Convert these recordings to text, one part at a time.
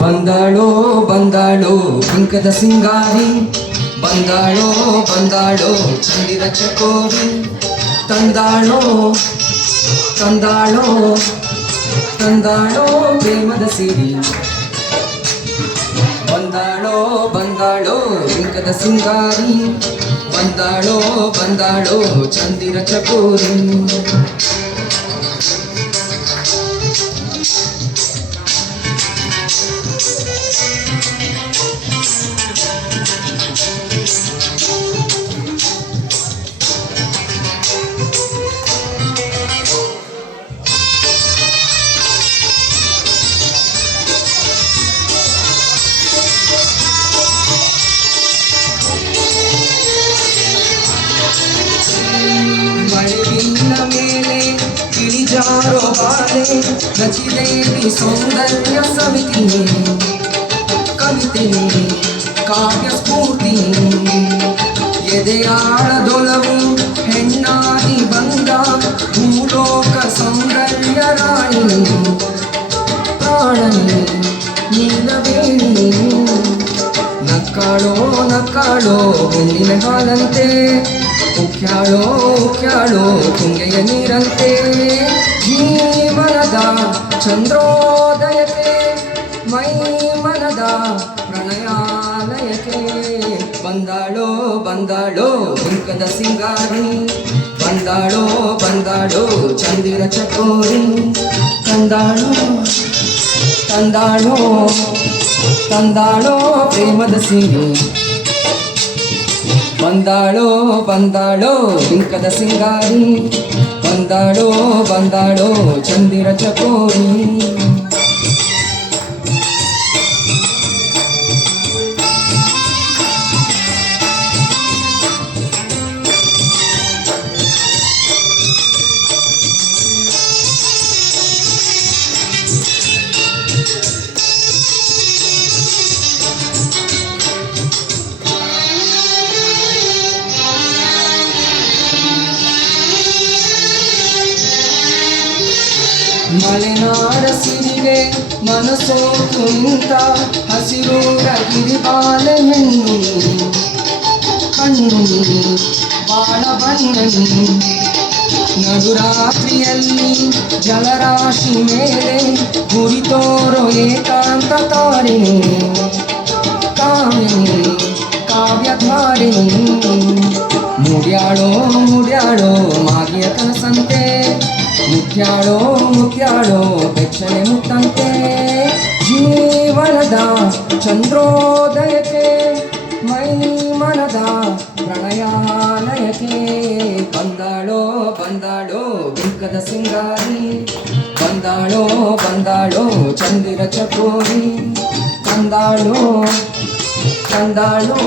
ಬಂದಾಳೋ ಬಂದಾಳೋ ಬಿಂಕದ ಸಿಂಗಾರಿ, ಬಂದಾಳೋ ಬಂದಾಳೋ ಚಂದಿರ ಚಕೋರಿ, ತಂದಾಳೋ ತಂದಾಳೋ ತಂದಾಳೋ ಪ್ರೇಮದ ಸಿರಿ. ಬಂದಾಳೋ ಬಂದಾಳೋ ಬಿಂಕದ ಸಿಂಗಾರಿ, ಬಂದಾಳೋ ಬಂದಾಳೋ ಚಂದಿರ ಚಕೋರಿ. ಮಳೆವಿನ ಮೇಲೆ ಇಳಿಜಾರೋ ಬಾಲೆ, ರಚಿದೇವಿ ಸೌಂದರ್ಯ ಸವಿತಿನಿ, ಕವಿತಿನಿ ಕಾವ್ಯ ಸ್ಫೂರ್ತಿ. ಎದೆಯಾಳದೊಲವು ಹೆಣ್ಣಾಗಿ ಬಂದ ಭೂಲೋಕ ಸೌಂದರ್ಯ ರಾಣಿ, ಪ್ರಾಣನಿ ನೀಲವೇಣಿ. ನಕ್ಕಾಳೋ ನಕ್ಕಾಳೋ ಹುಣ್ಣಿನ ಹಾಲಂತೆ, ಉಕ್ಯಾಳೋ ಉಕ್ಯಾಳೋ ತುಂಗೆಯ ನೀರಂತೆ. ಜೀವನದ ಚಂದ್ರೋದಯಕ್ಕೆ, ಮೈ ಮನದ ಪ್ರಣಯಾಲಯಕ್ಕೆ. ಬಂದಾಳೋ ಬಂದಾಳೋ ಬಿಂಕದ ಸಿಂಗಾರಿ, ಬಂದಾಳೋ ಬಂದಾಳೋ ಚಂದಿರ ಚಕೋರಿ, ತಂದಾಳೋ ತಂದಾಳೋ ತಂದಾಳೋ ಪ್ರೇಮದ ಸಿರಿ. ಬಂದಾಳೋ ಬಂದಾಳೋ ಬಿಂಕದ ಸಿಂಗಾರಿ, ಬಂದಾಳೋ ಬಂದಾಳೋ ಚಂದಿರ ಚಕೋರಿ. ಮಲೆನಾಡ ಸಿರಿಗೆ ಮನಸೋತು ನಿಂತ ಹಸಿರೂರ ಗಿರಿಬಾಲೆ ಹೆಣ್ಣು, ಕಣ್ಣು ಬಾಳ ಬಣ್ಣನಿ. ನಡುರಾತ್ರಿಯಲ್ಲಿ ಜಲರಾಶಿ ಮೇಲೆ ಗುರಿತೋರೋ ಏಕಾಂತ ತಾರಿಣಿ, ಕಾಮಿನಿ ಕಾವ್ಯಧಾರಿಣಿ. ಮುಡ್ಯಾಳೋ ಮುಡ್ಯಾಳೋ ಮಾಗಿಯ ಕನಸಂತೆ, ಮುತ್ಯಾಳೋ ಮುತ್ಯಾಳೋ ಬೆಚ್ಚನೆ ಮುತ್ತಂತೆ. ಜೀವನದ ಚಂದ್ರೋದಯಕ್ಕೆ, ಮೈ ಮನದ ಪ್ರಣಯಾಲಯಕ್ಕೆ. ಬಂದಾಳೋ ಬಂದಾಳೋ ಬಿಂಕದ ಸಿಂಗಾರಿ, ಬಂದಾಳೋ ಬಂದಾಳೋ ಚಂದಿರ ಚಕೋರಿ, ತಂದಾಳೋ ತಂದಾಳೋ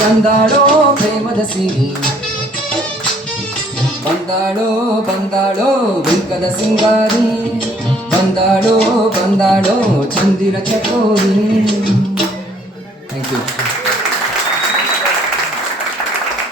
ತಂದಾಳೋ ಪ್ರೇಮದ ಸಿರಿ. ಬಂದಾಳೋ ಬಂದಾಳೋ ಬಿಂಕದ ಸಿಂಗಾರಿ, ಬಂದಾಳೋ ಬಂದಾಳೋ ಚಂದಿರ ಚಕೋರಿ. Thank you.